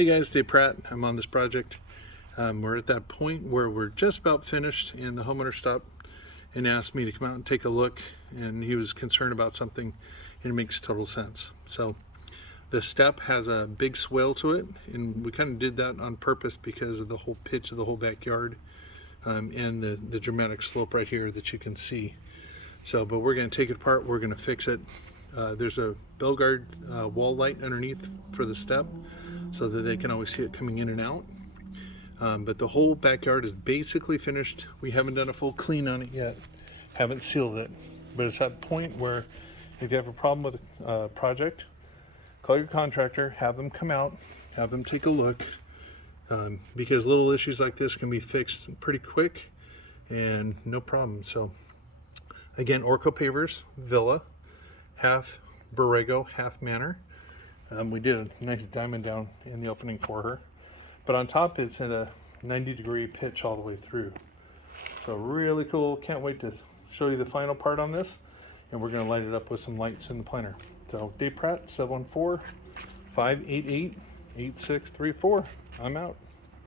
Hey guys, Dave Pratt. I'm on this project. We're at that point where we're just about finished and the homeowner stopped and asked me to come out and take a look, and he was concerned about something, and it makes total sense. So the step has a big swale to it, and we kind of did that on purpose because of the whole pitch of the whole backyard and the dramatic slope right here that you can see. So, but we're going to take it apart, we're going to fix it. There's a Belgard wall light underneath for the step so that they can always see it coming in and out. But the whole backyard is basically finished. We haven't done a full clean on it yet, haven't sealed it, but it's at the point where if you have a problem with a project, call your contractor, have them come out, have them take a look, because little issues like this can be fixed pretty quick and no problem. So again, Orco Pavers Villa, half Borrego, half Manor. We did a nice diamond down in the opening for her, but on top it's at a 90-degree pitch all the way through. So really cool. Can't wait to show you the final part on this, and we're going to light it up with some lights in the planner. So Dave Pratt, 714-588-8634. I'm out.